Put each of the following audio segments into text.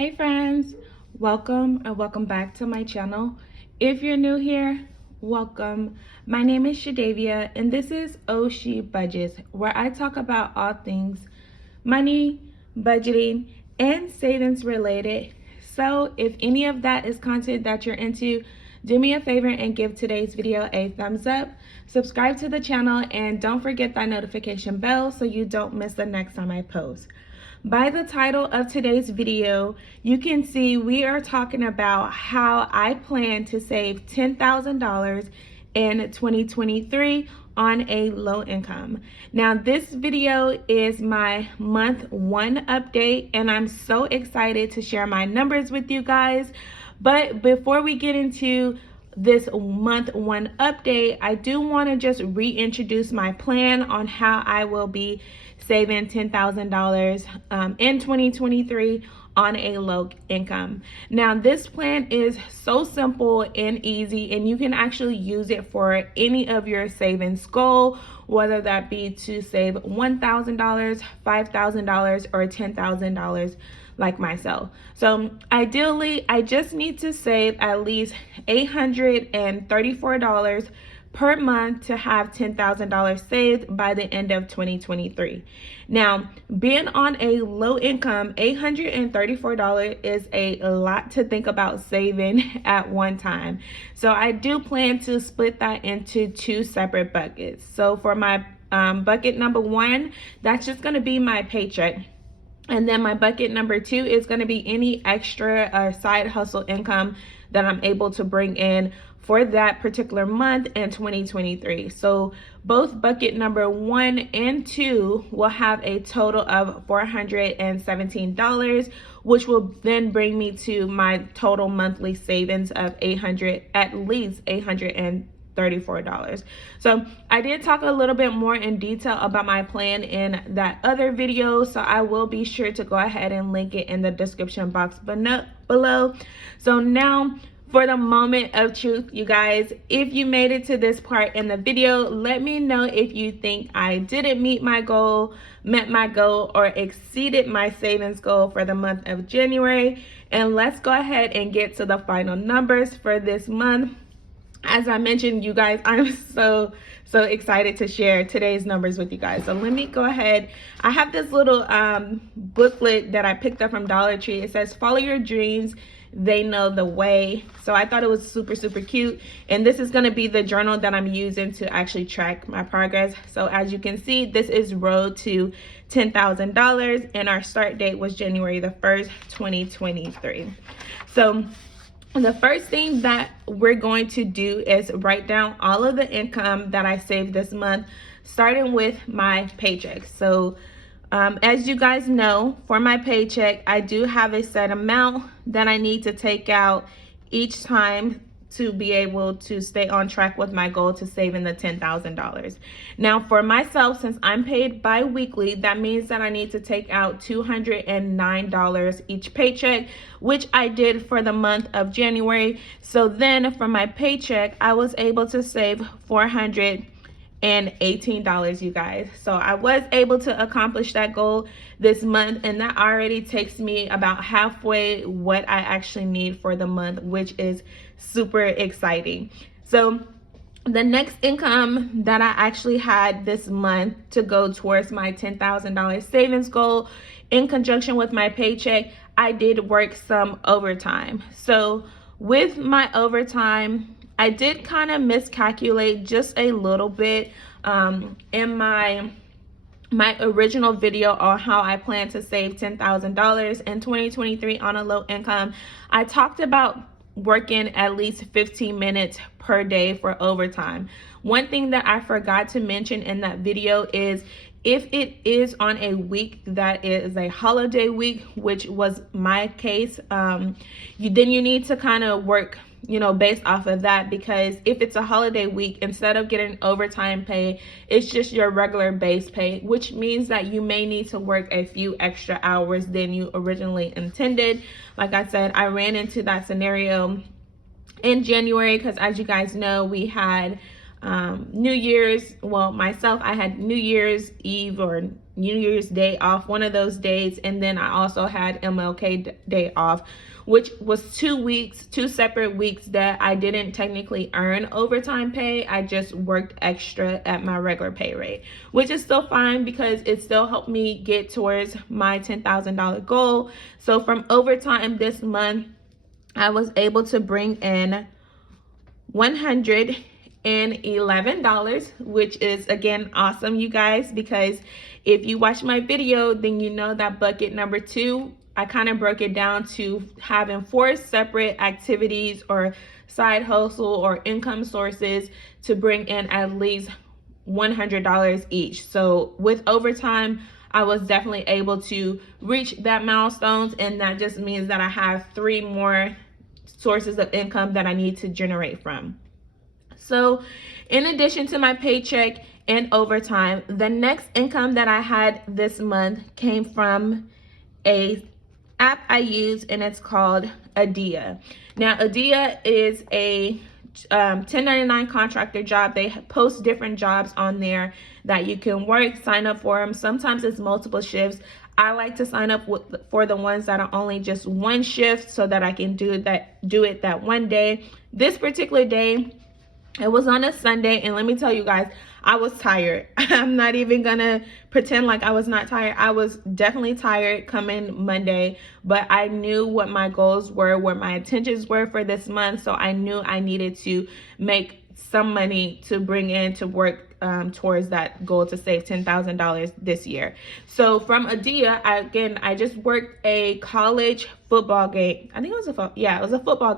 Hey friends, welcome or welcome back to my channel. If you're new here, welcome. My name is Shadavia and this is Oshi Budgets, where I talk about all things money, budgeting, and savings related. So if any of that is content that you're into, do me a favor and give today's video a thumbs up, subscribe to the channel, and don't forget that notification bell so you don't miss the next time I post. By the title of today's video, you can see we are talking about how I plan to save $10,000 in 2023 on a low income. Now, this video is my month one update, and I'm so excited to share my numbers with you guys. But before we get into this month one update, I do want to just reintroduce my plan on how I will be saving $10,000 in 2023 on a low income. Now, this plan is so simple and easy, and you can actually use it for any of your savings goal, whether that be to save $1,000, $5,000, or $10,000 like myself. So ideally, I just need to save at least $834 per month to have $10,000 saved by the end of 2023. Now, being on a low income, $834 is a lot to think about saving at one time. So I do plan to split that into two separate buckets. So for my bucket number one, that's just going to be my paycheck. And then my bucket number two is going to be any extra side hustle income that I'm able to bring in for that particular month in 2023. So both bucket number one and two will have a total of $417, which will then bring me to my total monthly savings of at least $834. So I did talk a little bit more in detail about my plan in that other video, so I will be sure to go ahead and link it in the description box below. So now, for the moment of truth, you guys, if you made it to this part in the video, let me know if you think I didn't meet my goal, met my goal, or exceeded my savings goal for the month of January. And let's go ahead and get to the final numbers for this month. As I mentioned, you guys, I'm so excited to share today's numbers with you guys. So let me go ahead. I have this little booklet that I picked up from Dollar Tree. It says, "Follow your dreams, they know the way." So I thought it was super cute. And this is going to be the journal that I'm using to actually track my progress. So as you can see, this is road to $10,000, and our start date was January the 1st, 2023. So the first thing that we're going to do is write down all of the income that I saved this month, starting with my paycheck. So as you guys know, for my paycheck, I do have a set amount that I need to take out each time to be able to stay on track with my goal to saving the $10,000. Now, for myself, since I'm paid bi-weekly, that means that I need to take out $209 each paycheck, which I did for the month of January. So then for my paycheck, I was able to save $418, you guys. So I was able to accomplish that goal this month, and that already takes me about halfway what I actually need for the month, which is super exciting. So the next income that I actually had this month to go towards my $10,000 savings goal, in conjunction with my paycheck, I did work some overtime. So with my overtime, I did kind of miscalculate just a little bit in my original video on how I plan to save $10,000 in 2023 on a low income. I talked about working at least 15 minutes per day for overtime. One thing that I forgot to mention in that video is if it is on a week that is a holiday week, which was my case, then you need to kind of work based off of that, because if it's a holiday week, instead of getting overtime pay, it's just your regular base pay, which means that you may need to work a few extra hours than you originally intended. Like I said, I ran into that scenario in January because, as you guys know, we had New Year's, well, myself, I had New Year's Eve or New Year's Day off, one of those days, and then I also had MLK Day off, which was 2 weeks, 2 separate weeks that I didn't technically earn overtime pay. I just worked extra at my regular pay rate, which is still fine because it still helped me get towards my $10,000 goal. So from overtime this month, I was able to bring in $111, which is again awesome, you guys, because if you watch my video, then you know that bucket number 2, I kind of broke it down to having 4 separate activities or side hustle or income sources to bring in at least $100 each. So with overtime, I was definitely able to reach that milestones, and that just means that I have 3 more sources of income that I need to generate from. So in addition to my paycheck and overtime, the next income that I had this month came from a app I use, and it's called Adia. Now Adia is a 1099 contractor job. They post different jobs on there that you can work, sign up for them. Sometimes it's multiple shifts. I like to sign up for the ones that are only just 1 shift so that I can do it that one day. This particular day, it was on a Sunday, and let me tell you guys, I was tired. I'm not even gonna pretend like I was not tired. I was definitely tired coming Monday, but I knew what my goals were, what my intentions were for this month, so I knew I needed to make some money to bring in to work towards that goal to save $10,000 this year. So from Adia, I just worked a college football game. I think it was a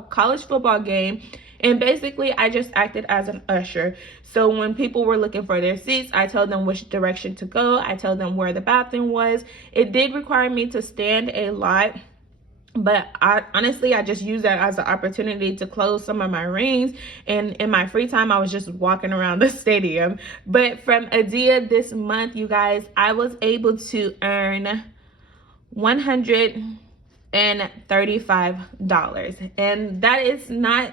college football game. And basically, I just acted as an usher. So when people were looking for their seats, I told them which direction to go. I told them where the bathroom was. It did require me to stand a lot, but honestly, I just used that as an opportunity to close some of my rings. And in my free time, I was just walking around the stadium. But from Adia this month, you guys, I was able to earn $135, and that is not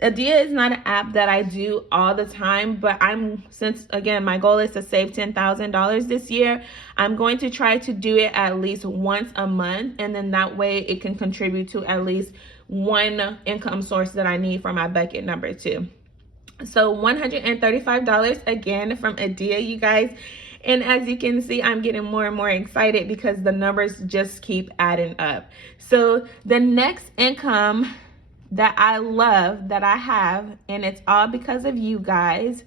Adia is not an app that I do all the time, but since again my goal is to save $10,000 this year, I'm going to try to do it at least once a month, and then that way it can contribute to at least 1 income source that I need for my bucket number 2. So $135 again from Adia, you guys. And as you can see, I'm getting more and more excited because the numbers just keep adding up. So the next income that I love that I have, and it's all because of you guys,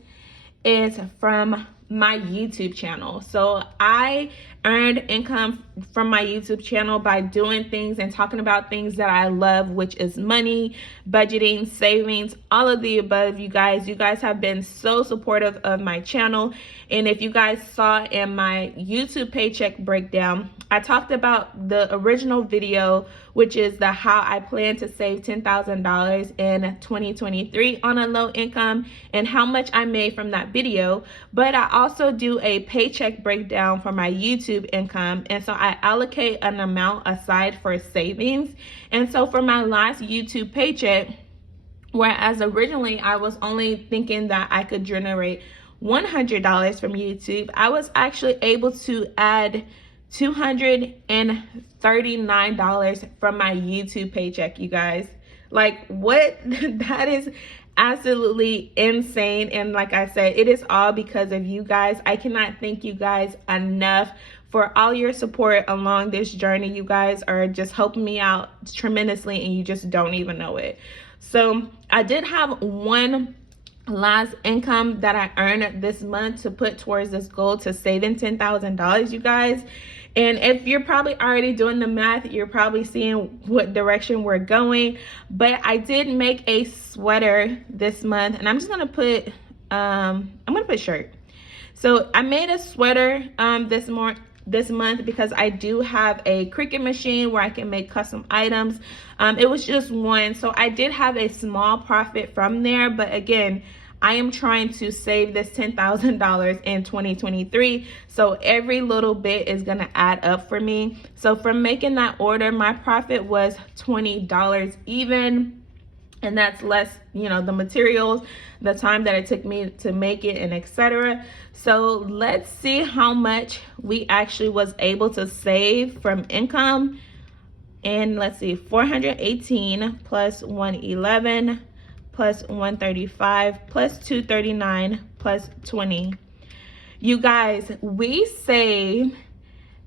is from my YouTube channel. So I earned income from my YouTube channel by doing things and talking about things that I love, which is money, budgeting, savings, all of the above. You guys have been so supportive of my channel. And if you guys saw in my YouTube paycheck breakdown, I talked about the original video, which is the how I plan to save $10,000 in 2023 on a low income, and how much I made from that video. But I also do a paycheck breakdown for my YouTube income, and so I allocate an amount aside for savings. And so for my last YouTube paycheck, whereas originally I was only thinking that I could generate $100 from YouTube, I was actually able to add $239 from my YouTube paycheck, you guys. Like, what? That is absolutely insane. And like I said, it is all because of you guys. I cannot thank you guys enough for all your support along this journey. You guys are just helping me out tremendously, and you just don't even know it. So I did have one last income that I earned this month to put towards this goal to saving $10,000, you guys. And if you're probably already doing the math, you're probably seeing what direction we're going. But I did make a sweater this month, and I'm just gonna put I'm gonna put shirt. So I made a sweater this month because I do have a Cricut machine where I can make custom items. It was just one, so I did have a small profit from there, but again, I am trying to save this $10,000 in 2023, so every little bit is gonna add up for me. So from making that order, my profit was $20 even. and that's less, you know, the materials, the time that it took me to make it, and etc. So let's see how much we actually was able to save from income. And let's see, 418 plus 111 plus 135 plus 239 plus 20. You guys, we saved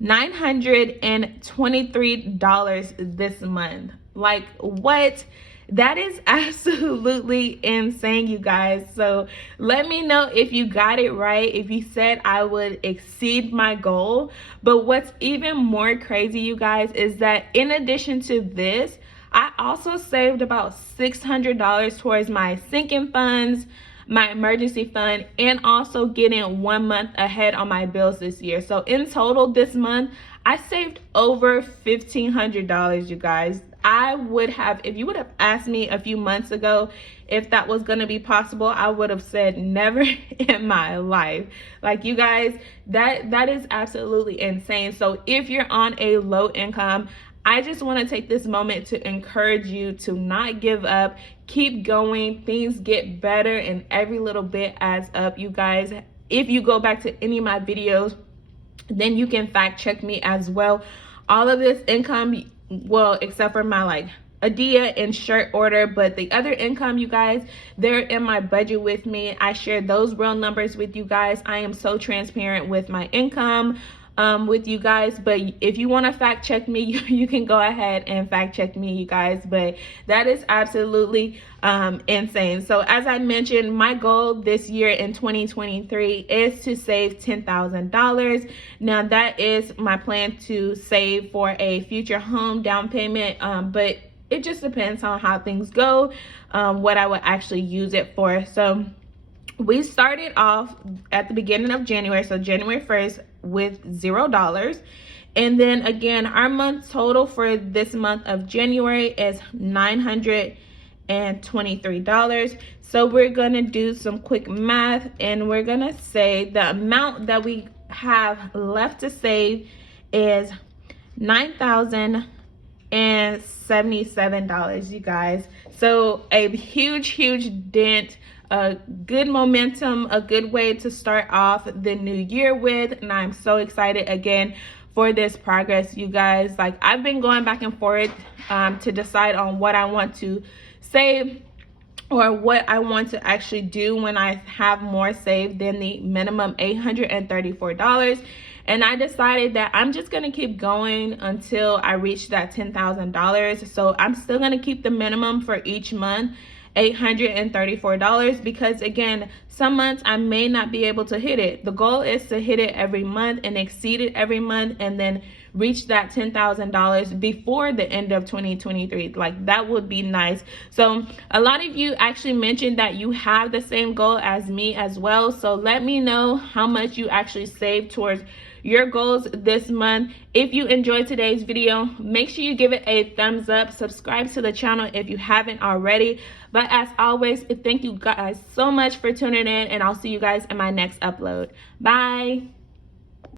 $923 this month. Like, what? That is absolutely insane, you guys. So let me know if you got it right, if you said I would exceed my goal. But what's even more crazy, you guys, is that in addition to this, I also saved about $600 towards my sinking funds, my emergency fund, and also getting 1 month ahead on my bills this year. So in total this month, I saved over $1,500, you guys. I would have, if you would have asked me a few months ago if that was going to be possible, I would have said never in my life. Like, you guys, that is absolutely insane. So if you're on a low income, I just want to take this moment to encourage you to not give up. Keep going. Things get better, and every little bit adds up, you guys. If you go back to any of my videos, then you can fact check me as well. All of this income, well, except for my like Adia and shirt order, but the other income, you guys, they're in my budget with me. I share those real numbers with you guys. I am so transparent with my income with you guys. But if you want to fact check me, you can go ahead and fact check me, you guys. But that is absolutely insane. So as I mentioned, my goal this year in 2023 is to save $10,000. Now that is my plan to save for a future home down payment, but it just depends on how things go, what I would actually use it for. So we started off at the beginning of January, so January 1st, with $0. And then again, our month total for this month of January is $923. So we're gonna do some quick math, and we're gonna say the amount that we have left to save is $9,077, you guys. So a huge dent, a good momentum, a good way to start off the new year with. And I'm so excited again for this progress, you guys. Like, I've been going back and forth to decide on what I want to save or what I want to actually do when I have more saved than the minimum $834. And I decided that I'm just gonna keep going until I reach that $10,000. So I'm still gonna keep the minimum for each month, $834, because again, some months I may not be able to hit it. The goal is to hit it every month and exceed it every month, and then reach that $10,000 before the end of 2023. Like, that would be nice. So a lot of you actually mentioned that you have the same goal as me as well. So let me know how much you actually saved towards your goals this month. If you enjoyed today's video, make sure you give it a thumbs up, subscribe to the channel if you haven't already. But as always, thank you guys so much for tuning in, and I'll see you guys in my next upload. Bye.